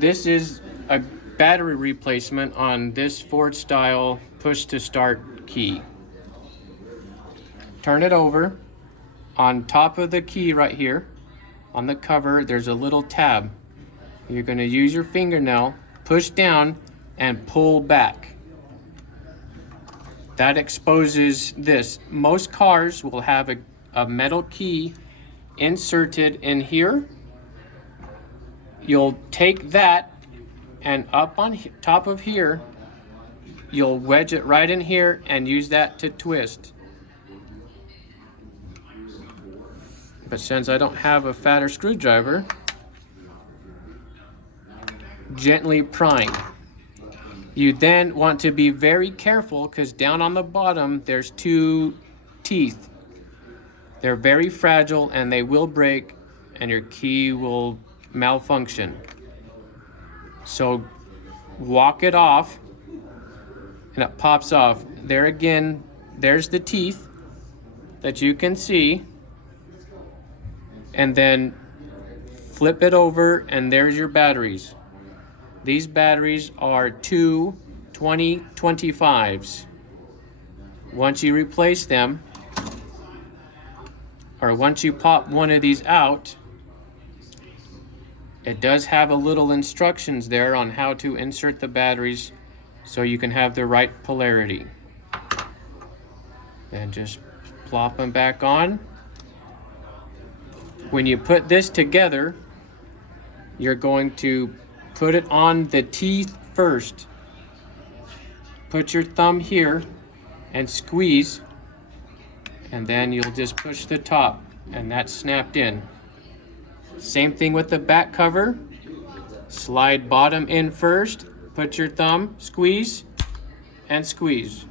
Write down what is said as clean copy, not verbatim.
This is a battery replacement on this Ford style push to start key. Turn it over. On top of the key right here, on the cover, there's a little tab. You're going to use your fingernail, push down, and pull back. That exposes this. Most cars will have a metal key inserted in here. You'll take that, and up on top of here, you'll wedge it right in here and use that to twist. But since I don't have a fatter screwdriver, gently prime. You then want to be very careful because down on the bottom there's two teeth. They're very fragile and they will break and your key will malfunction. So walk it off and it pops off. There again, there's the teeth that you can see, and then flip it over and there's your batteries. These batteries are two 2025s. Once you replace them, or once you pop one of these out, it does have a little instructions there on how to insert the batteries so you can have the right polarity. And just plop them back on. When you put this together, you're going to put it on the teeth first. Put your thumb here and squeeze, and then you'll just push the top, and that's snapped in. Same thing with the back cover. Slide bottom in first, put your thumb, squeeze, and squeeze.